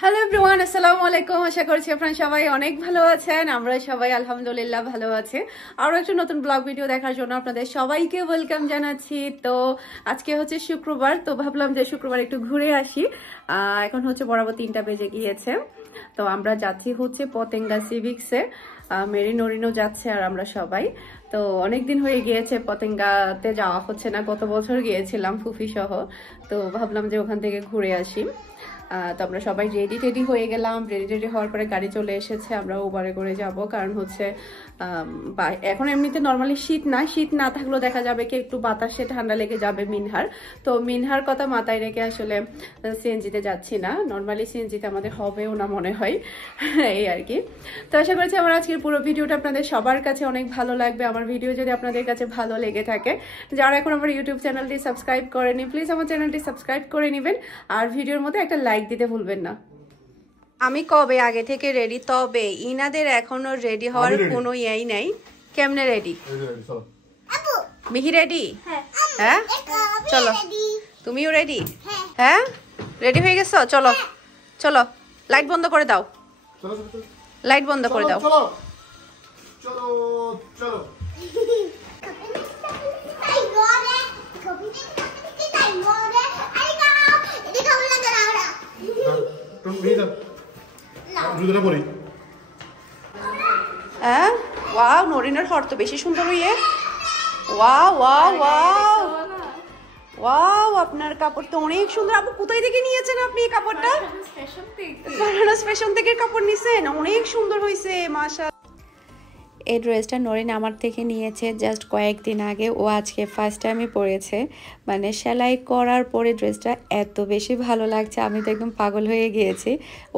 Hello everyone, আসসালামু আলাইকুম। আশা করছি আপনারা সবাই অনেক ভালো আছেন। আমরা সবাই আলহামদুলিল্লাহ ভালো আছি। আরও একটা নতুন ব্লগ ভিডিও দেখার জন্য আপনাদের সবাইকে ওয়েলকাম জানাচ্ছি। তো আজকে হচ্ছে শুক্রবার, তো ভাবলাম যে শুক্রবার একটু ঘুরে আসি। এখন হচ্ছে বরাবর 3টা বেজে গিয়েছে। তো আমরা যাচ্ছি হচ্ছে পতেঙ্গা সিভিক্সে। মেরি নরিনও যাচ্ছে আর আমরা সবাই। তো অনেকদিন হয়ে গিয়েছে পতেঙ্গাতে যাওয়া হচ্ছে না, গত বছর গিয়েছিলাম ফুফি সহ। তো ভাবলাম যে ওখান থেকে ঘুরে আসি। তো আমরা সবাই রেডি হয়ে গেলাম। রেডি হওয়ার পরে গাড়ি চলে এসেছে, আমরা উবারে করে যাব। কারণ হচ্ছে এখন এমনিতে নর্মালি শীত না থাকলেও দেখা যাবে কি একটু বাতাসে ঠান্ডা লেগে যাবে মিনহার। তো মিনহার কথা মাথায় রেখে আসলে সিএনজিতে যাচ্ছি না। নর্মালি সিএনজিতে আমাদের হবেও না মনে হয়, এই আর কি। তো আশা করছি আমার আজকের পুরো ভিডিওটা আপনাদের সবার কাছে অনেক ভালো লাগবে। আমার ভিডিও যদি আপনাদের কাছে ভালো লেগে থাকে, যারা এখন আমার ইউটিউব চ্যানেলটি সাবস্ক্রাইব করেনি, প্লিজ আমার চ্যানেলটি সাবস্ক্রাইব করে নেবেন। আর ভিডিওর মধ্যে একটা লাইক দিতে ভুলবেন না। আমি কবে আগে থেকে রেডি, তবে ইনাদের এখনো রেডি হওয়ার কোনো ইয়েই নাই। কেমনে রেডি? মিহি রেডি? হ্যাঁ চলো, তুমিও রেডি? হ্যাঁ রেডি হয়ে গেছো? চলো চলো, লাইট বন্ধ করে দাও, লাইট বন্ধ করে দাও। হ্যাঁ ওয়াও, নরিনের হর তো বেশি সুন্দর হইয়ে। ওয়াও ওয়াও ওয়াও ওয়াও, আপনার কাপড় তো অনেক সুন্দর। আপু কোথায় থেকে নিয়েছেন আপনি এই কাপড়টা? ফ্যাশন থেকে কাপড় নিছেন, অনেক সুন্দর হয়েছে মাশাআল্লাহ। এই ড্রেসটা নরিন আমার থেকে নিয়েছে জাস্ট কয়েকদিন আগে। ও আজকে ফার্স্ট টাইমই পরেছে। মানে সেলাই করার পরে ড্রেসটা এত বেশি ভালো লাগছে, আমি তো একদম পাগল হয়ে গিয়েছি।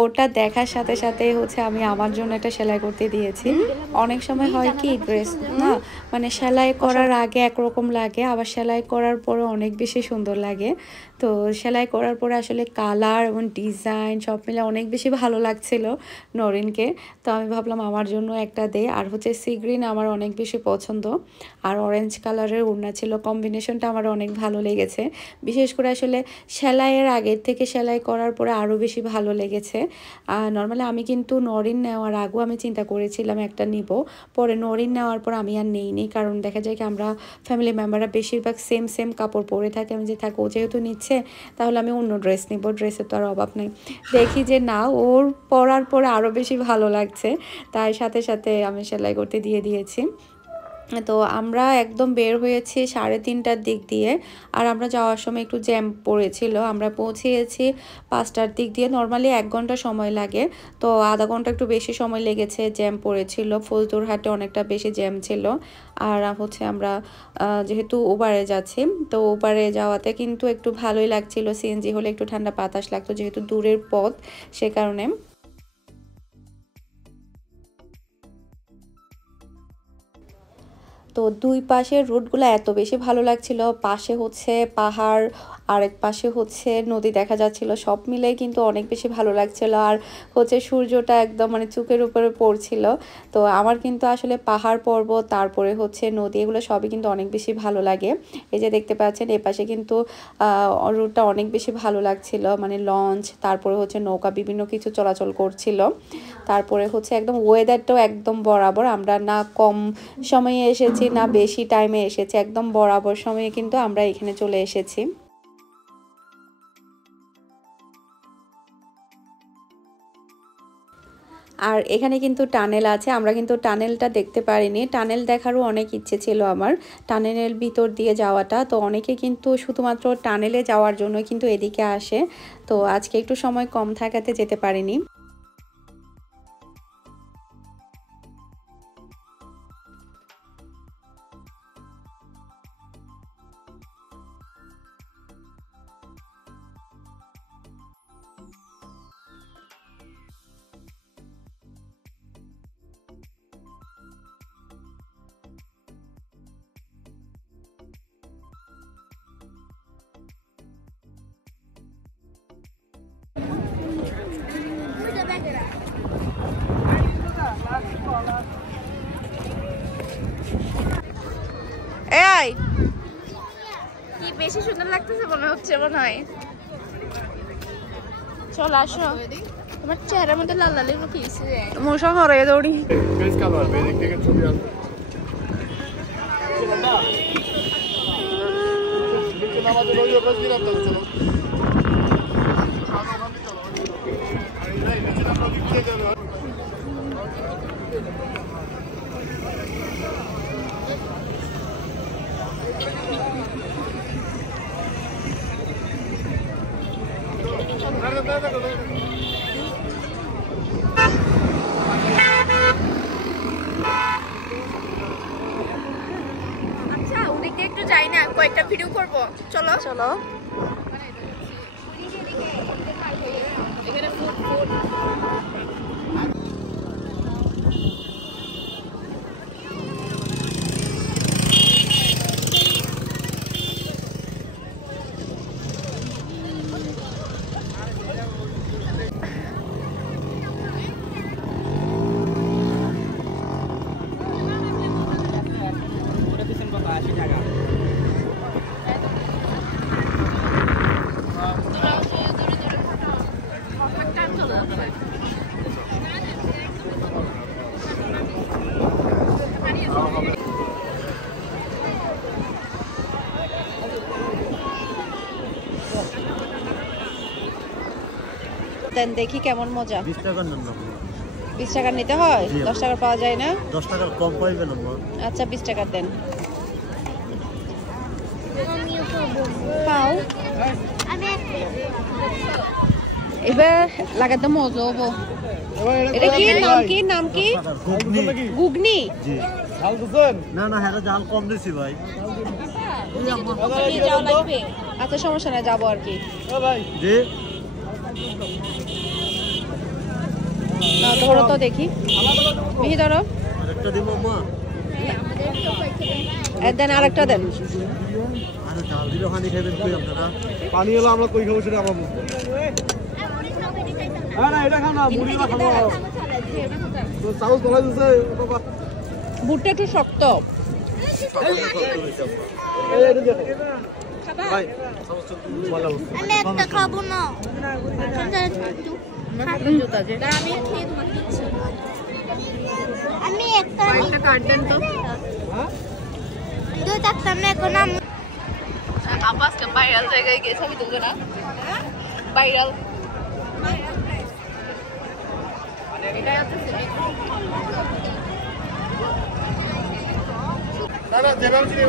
ওটা দেখার সাথে সাথে হচ্ছে আমি আমার জন্য একটা সেলাই করতে দিয়েছি। অনেক সময় হয় কি ড্রেস না, মানে সেলাই করার আগে একরকম লাগে, আবার সেলাই করার পরে অনেক বেশি সুন্দর লাগে। তো সেলাই করার পরে আসলে কালার এবং ডিজাইন সব মিলে অনেক বেশি ভালো লাগছিল নরিনকে। তো আমি ভাবলাম আমার জন্য একটা দেই। আর হচ্ছে সি গ্রিন আমার অনেক বেশি পছন্দ, আর অরেঞ্জ কালারের ওড়না ছিল, কম্বিনেশনটা আমার অনেক ভালো লেগেছে। বিশেষ করে আসলে সেলাইয়ের আগের থেকে সেলাই করার পরে আরও বেশি ভালো লেগেছে। নর্মালি আমি কিন্তু নরিন নেওয়ার আগেও আমি চিন্তা করেছিলাম একটা নিব, পরে নরিন নেওয়ার পর আমি আর নেইনি। কারণ দেখা যায় কি আমরা ফ্যামিলি মেম্বাররা বেশিরভাগ সেম কাপড় পরে থাকি। আমি যে থাকো যেহেতু নিচ্ছে তাহলে আমি অন্য ড্রেস নিব, ড্রেসের তো আর অভাব নেই। দেখি যে না, ওর পরার পরে আরও বেশি ভালো লাগছে, তাই সাথে সাথে আমি সেলাই করতে দিয়ে দিয়েছি। তো আমরা একদম বের হয়েছি 3:30টার দিক দিয়ে। আর আমরা যাওয়ার সময় একটু জ্যাম পড়েছিল, আমরা পৌঁছেছি 5টার দিক দিয়ে। নর্মালি 1 ঘন্টা সময় লাগে, তো আধা ঘন্টা একটু বেশি সময় লেগেছে, জ্যাম পড়েছিল। ফজলুরহাটে অনেকটা বেশি জ্যাম ছিল। আর হচ্ছে আমরা যেহেতু উবারে যাচ্ছি, তো উবারে যাওয়াতে কিন্তু একটু ভালোই লাগছিল। সিএনজি হলে একটু ঠান্ডা বাতাস লাগতো, যেহেতু দূরের পথ সে কারণে। তো দুই পাশের রুটগুলো এত বেশি ভালো লাগছিল। পাশে হচ্ছে পাহাড়, আরেক পাশে হচ্ছে নদী দেখা যাচ্ছিল, সব মিলেই কিন্তু অনেক বেশি ভালো লাগছিল। আর হচ্ছে সূর্যটা একদম মানে চোখের উপরে পড়ছিল। তো আমার কিন্তু আসলে পাহাড় পর্বত, তারপরে হচ্ছে নদী, এগুলো সবই কিন্তু অনেক বেশি ভালো লাগে। এই যে দেখতে পাচ্ছেন এপাশে কিন্তু রুটটা অনেক বেশি ভালো লাগছিল, মানে লঞ্চ, তারপরে হচ্ছে নৌকা, বিভিন্ন কিছু চলাচল করছিল। তারপরে হচ্ছে একদম ওয়েদারটাও একদম বরাবর, আমরা না কম সময়ে এসেছি না বেশি টাইমে এসেছি, একদম বরাবর সময়ে কিন্তু আমরা এখানে চলে এসেছি। আর এখানে কিন্তু টানেল আছে, আমরা কিন্তু টানেলটা দেখতে পারিনি। টানেল দেখারও অনেক ইচ্ছে ছিল আমার, টানেলের ভিতর দিয়ে যাওয়াটা। তো অনেকে কিন্তু শুধুমাত্র টানেলে যাওয়ার জন্য কিন্তু এদিকে আসে। তো আজকে একটু সময় কম থাকাতে যেতে পারিনি। এই কি বেশি সুন্দর লাগতেছে মনে হচ্ছে, মনে হয়। চল আসো। তোমার চেহারার মধ্যে লাল লালের মতো এসে যায় মশা হরে দৌড়ি ফেস কালার বেদিক থেকে ছবি আসবে নিচে নামাজে রইও কাজ দিন আপনাদের চলো নিচে নামা দিকে যাবে আচ্ছা ওদিকে একটু যাই না কয়েকটা ভিডিও করব চলো চলো এখানে ফুড ফুড দেন দেখি কেমন মজা 20 টাকার নাম 20 টাকার নিতে হয় 10 টাকার পাওয়া যায় না 10 টাকার কম পাইবেন না আচ্ছা 20 টাকার দেন পাও এবার লাগাতে মজা হবো এটা কি নাম কি গুগনি জি না না হ্যাঁ জাল কম দিছি ভাই আচ্ছা সমস্যা নাই যাবো আর কি জি না ধরো তো দেখি মিহি ধরো আরেকটা দিব মা দেন আরেকটা দেন আরে জাল দিলে পানি খাবেন কই আপনারা পানি হলো আমরা কই খাবো সেটা আমরা বুঝবো না এটা খাও না মুড়ি বা খাবো তো চাউল তোলা দিছে বাবা বুটটা একটু শক্ত এই এটা দেখো ভাই আমি একটা খাবো না আমি খেয়ে তোমাকে দিচ্ছি আমি একটা কার্ড দেন তো দুই টাকা না এখন আমি আব্বাস কে ভাইরাল জায়গায় গিয়ে ছবি তুলবে না ভাইরাল এটাই হচ্ছে না না যেভাবে ছিল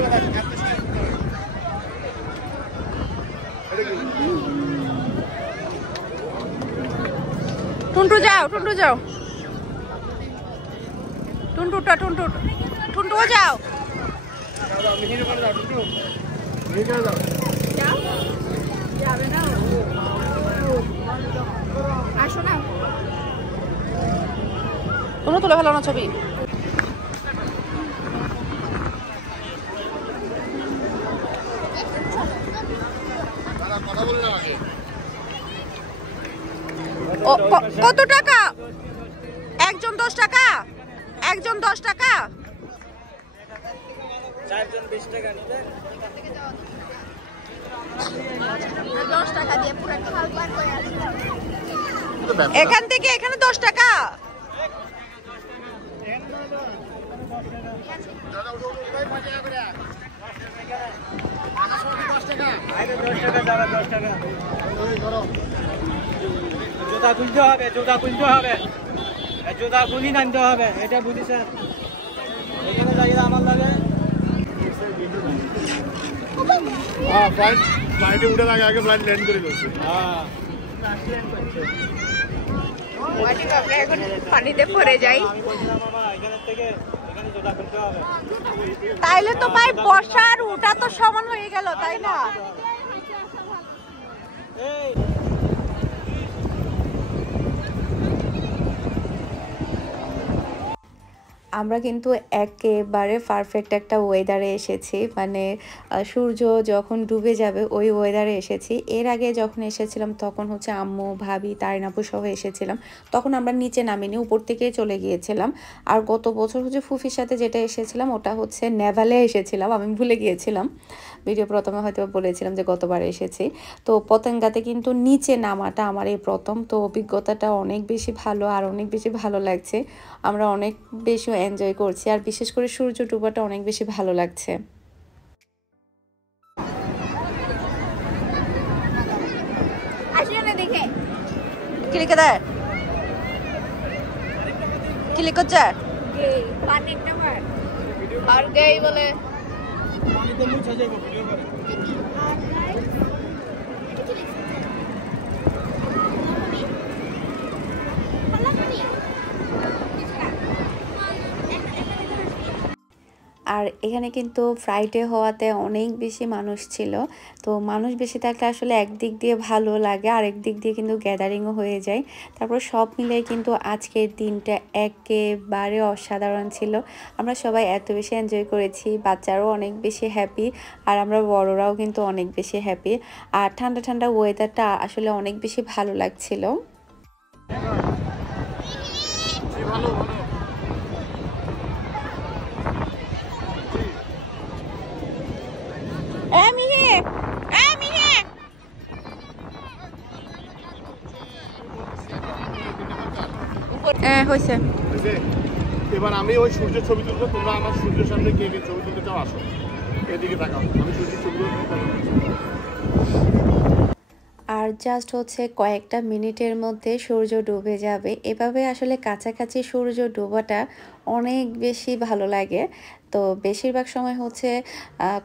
টুন্টু যাও টুন্টু যাও টুন্টু যাও মিহির করে দাও টুটু মিহির করে দাও যাবে না আসো না তোমরা তুলে ফেলো না ছবি কথা বলে না আগে কত টাকা একজন 10 টাকা একজন 10 টাকা চারজন 20 টাকা নিবেন 10 টাকা দিয়ে পুরো খাল পার করে আসি এখান থেকে এখানে 10 টাকা দাদা উঠো ভাই 5 টাকা করে 10 টাকা আরে 10 টাকা যারা 10 টাকা ওই ধরো জুতা খুলতে হবে জুতা খুলি নামতে হবে এটা বুঝিছেন এখানে যাইলে আমার লাগে হ্যাঁ ফ্লাইটে উঠে আগে আগে ফ্লাইট ল্যান্ড করে দিচ্ছে হ্যাঁ এখন পানিতে পড়ে যাই আমি বলছিলাম মামা এখানে থেকে এখানে জুতা খুলতে হবে তাইলে তো ভাই বসার ওটা তো সমান হয়ে গেল তাই না এই আমরা কিন্তু একেবারে পারফেক্ট একটা ওয়েদারে এসেছি, মানে সূর্য যখন ডুবে যাবে ওই ওয়েদারে এসেছি। এর আগে যখন এসেছিলাম তখন হচ্ছে আম্মু ভাবি তারিনাপু সহ এসেছিলাম, তখন আমরা নিচে নামিনি, উপর থেকেই চলে গিয়েছিলাম। আর গত বছর হচ্ছে ফুফির সাথে যেটা এসেছিলাম ওটা হচ্ছে নেভালে এসেছিলাম, আমি ভুলে গিয়েছিলাম। ভিডিও প্রথমে হয়তো বলেছিলাম যে গতবার এসেছি। তো পতেঙ্গাতে কিন্তু নিচে নামাটা আমার এই প্রথম, তো অভিজ্ঞতাটা অনেক বেশি ভালো আর অনেক বেশি ভালো লাগছে। আমরা অনেক বেশি এনজয় করছি আর বিশেষ করে সূর্য ডুবাটা অনেক বেশি ভালো লাগছে। কি লিখে দেয়, কি লিখে হচ্ছে আর গেই বলে আর এখানে কিন্তু ফ্রাইডে হওয়াতে অনেক বেশি মানুষ ছিল। তো মানুষ বেশি থাকলে আসলে একদিক দিয়ে ভালো লাগে, আরেক দিক দিয়ে কিন্তু গ্যাদারিংও হয়ে যায়। তারপর সব মিলে কিন্তু আজকের দিনটা একেবারে অসাধারণ ছিল। আমরা সবাই এত বেশি এনজয় করেছি, বাচ্চারাও অনেক বেশি হ্যাপি আর আমরা বড়রাও কিন্তু অনেক বেশি হ্যাপি। আর ঠান্ডা ঠান্ডা ওয়েদারটা আসলে অনেক বেশি ভালো লাগছিল। হয়েছে। এবার আমি ওই সূর্যের ছবি তুলবো, তোমরা আমার সূর্যের সামনে কে কে ছবি তুলতে চাও আসো, এদিকে তাকাও, আমি সূর্যের ছবি তুলবো। আর জাস্ট হচ্ছে কয়েকটা মিনিটের মধ্যে সূর্য ডুবে যাবে। এভাবে আসলে কাছাকাছি সূর্য ডোবাটা অনেক বেশি ভালো লাগে। তো বেশিরভাগ সময় হচ্ছে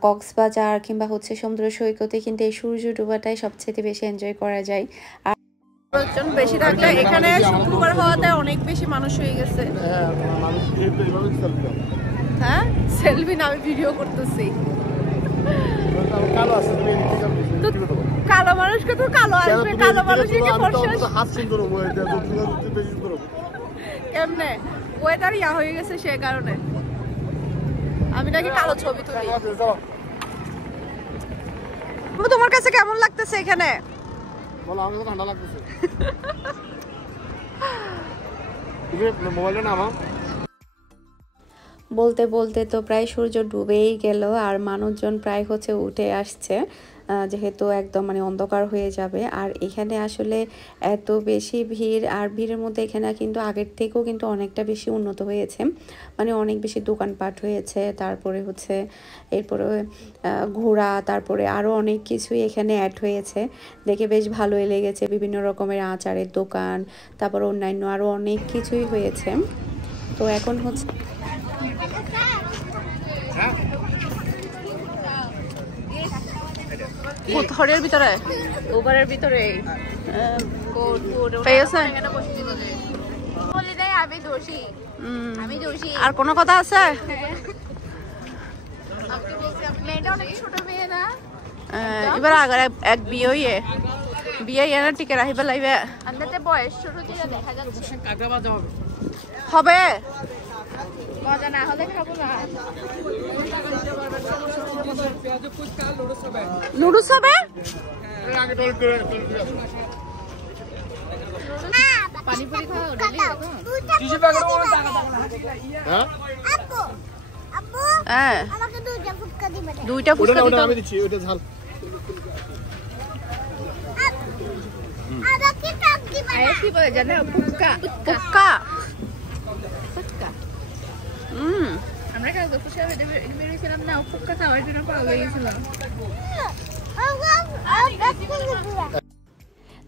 কক্সবাজার কিংবা হচ্ছে সমুদ্র সৈকতে কিন্তু এই সূর্য ডোবাটাই সবচেয়ে বেশি এনজয় করা যায়। আর লোকজন বেশি থাকলে এখানে শুক্রবার হওয়াতে অনেক বেশি মানুষ হয়ে গেছে। হ্যাঁ সেলফি না, আমি ভিডিও করতেছি। কালো মানুষকে তো কালো আসবে, কালো মানুষকে কি কেমনে ওয়েদার ইয়া হয়ে গেছে সে কারণে আমি নাকি কালো ছবি তুলি। তোমার কাছে কেমন লাগতেছে এখানে? বলো, আমার তো ঠান্ডা লাগতেছে। তুমি মোবাইলটা নামাও। বলতে বলতে তো প্রায় সূর্য ডুবেই গেল আর মানুষজন প্রায় হচ্ছে উঠে আসছে, যেহেতু একদম মানে অন্ধকার হয়ে যাবে। আর এখানে আসলে এত বেশি ভিড়, আর ভিড়ের মধ্যে এখানে কিন্তু আগের থেকেও কিন্তু অনেকটা বেশি উন্নত হয়েছে, মানে অনেক বেশি দোকানপাট হয়েছে। তারপরে হচ্ছে এরপরে ঘোড়া, তারপরে আরও অনেক কিছুই এখানে অ্যাড হয়েছে, দেখে বেশ ভালোই লেগেছে। বিভিন্ন রকমের আচারের দোকান, তারপর অন্যান্য আরও অনেক কিছুই হয়েছে। তো এখন হচ্ছে ঘরের ভিতরে ওভারের ভিতরে আর কোনো কথা আছে? এবার আগে এক বিয়ে বিয়ে এনে টিকে রাখিবে লাগবে। বয়স ছোট দেখা যাচ্ছে হবে, মজা না হলে খাবো না। নুডলস হবে? পানিপুরি খাও ডেলি এরকম? হ্যাঁ আমাকে দুইটা ফুচকা দিতে আমি দিচ্ছি, ওটা ঝাল। আমাকে টক দিবা না, কি বলে জানো? ফুচকা ফুচকা ফুচকা। আমরা কালকে ফুচকা বেরিয়েছিলাম না, ফুচকা খাওয়ার জন্য পাগল হয়ে গেছিলাম।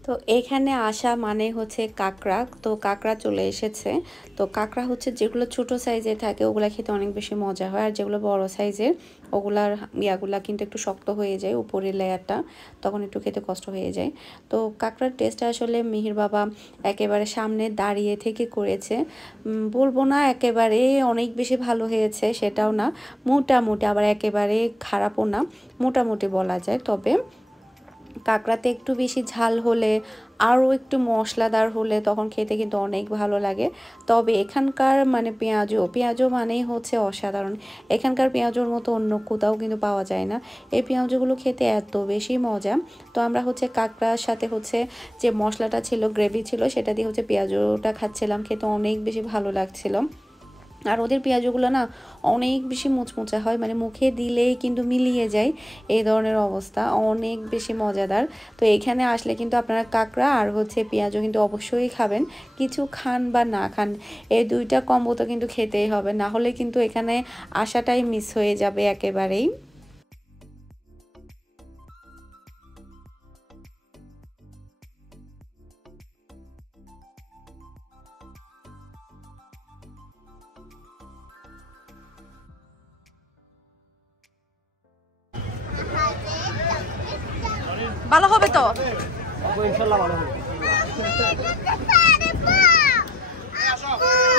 তো এখানে আসা মানে হচ্ছে কাঁকড়া, তো কাঁকড়া চলে এসেছে। তো কাঁকড়া হচ্ছে যেগুলো ছোট সাইজের থাকে ওগুলা খেতে অনেক বেশি মজা হয়, আর যেগুলো বড় সাইজের ওগুলার ইয়াগুলা কিন্তু একটু শক্ত হয়ে যায়, উপরের লেয়ারটা, তখন একটু খেতে কষ্ট হয়ে যায়। তো কাঁকড়ার টেস্টটা আসলে মিহির বাবা একেবারে সামনে দাঁড়িয়ে থেকে করেছে, বলবো না একেবারে অনেক বেশি ভালো হয়েছে সেটাও না, মোটামুটি, আবার একেবারে খারাপও না, মোটামুটি বলা যায়। তবে কাঁকড়াতে একটু বেশি ঝাল হলে, আরও একটু মশলাদার হলে তখন খেতে কিন্তু অনেক ভালো লাগে। তবে এখানকার মানে পেঁয়াজও মানেই হচ্ছে অসাধারণ। এখানকার পেঁয়াজের মতো অন্য কোথাও কিন্তু পাওয়া যায় না। এই পেঁয়াজগুলো খেতে এত বেশি মজা। তো আমরা হচ্ছে কাঁকড়ার সাথে হচ্ছে যে মশলাটা ছিল, গ্রেভি ছিল, সেটা দিয়ে হচ্ছে পেঁয়াজটা খাচ্ছিলাম, খেতে অনেক বেশি ভালো লাগছিল। আর ওদের পেঁয়াজগুলো না অনেক বেশি মুচমুচে হয়, মানে মুখে দিলেই কিন্তু মিলিয়ে যায়, এই ধরনের অবস্থা, অনেক বেশি মজাদার। তো এখানে আসলে কিন্তু আপনারা কাঁকড়া আর হচ্ছে পেঁয়াজও কিন্তু অবশ্যই খাবেন, কিছু খান বা না খান, এই দুইটা কম্বো তো কিন্তু খেতেই হবে, না হলে কিন্তু এখানে আসাটাই মিস হয়ে যাবে একেবারেই। ভালো হবে তো? ইনশাল্লাহ ভালো হবে।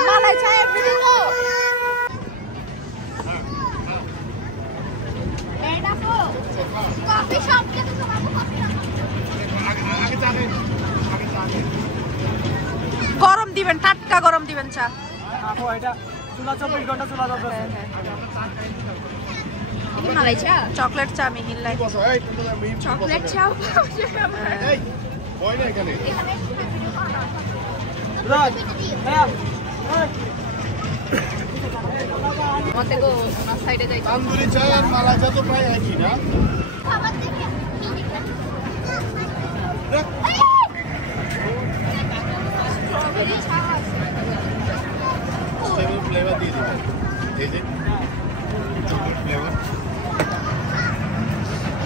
মালাই চা এক দিন তো। এটা তো কফি শপ থেকে তোমাকে কফি আগে চা খাই, আগে চা খাই। গরম দিবেন, টাটকা গরম দিবেন চা। আপু এটা চুলা 24 ঘন্টা চুলা যাবে। মালাই চা চকলেট চা মিহির লাই। বসো, এই তোমরা মিম চকলেট চা এই ভয় না এখানে। এখানে ভিডিও করা রাত হ্যাঁ মতে গো না সাইডে যাই তান্দুরি চা আর মালাই চা তো প্রায় একই না? খাবার থেকে দেখ, স্ট্রবেরি চা আছে সেগুলো ফ্লেভার দিয়ে দিবেন। এই যে চকলেট ফ্লেভার।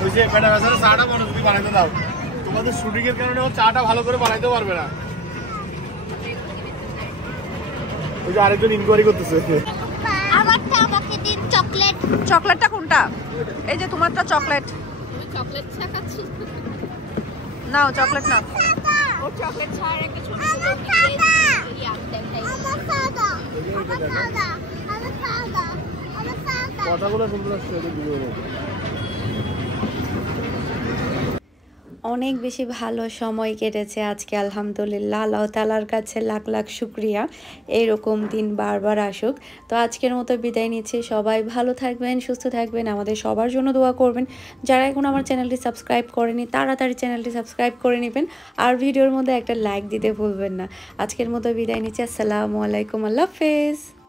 ওই যে ম্যাডাম আসলে চাটা মনে তুমি বানাইতে দাও, তোমাদের শুটিং এর কারণে ও চাটা ভালো করে বানাইতে পারবে না। ওই যে আরেকজন ইনকোয়ারি করতেছে। আমারটা আমাকে দিন চকলেট চকলেটটা কোনটা? এই যে তোমারটা চকলেট। আমি চকলেট চা খাচ্ছি নাও চকলেট নাও। ও চকলেট চা আর একটা ছোট ছোট ইয়াম দেখাই কথাগুলো সুন্দর আসছে ভিডিওতে। অনেক বেশি ভালো সময় কেটেছে আজকে আলহামদুলিল্লাহ, আল্লাহ তাআলার কাছে লাখ লাখ শুকরিয়া, এরকম দিন বারবার আসুক। তো আজকের মতো বিদায় নিচ্ছি, সবাই ভালো থাকবেন, সুস্থ থাকবেন, আমাদের সবার জন্য দোয়া করবেন। যারা এখন আমার চ্যানেলটি সাবস্ক্রাইব করেনি তাড়াতাড়ি চ্যানেলটি সাবস্ক্রাইব করে নেবেন, আর ভিডিওর মধ্যে একটা লাইক দিতে ভুলবেন না। আজকের মতো বিদায় নিচ্ছি, আসসালামু আলাইকুম, আল্লাহ হাফেজ।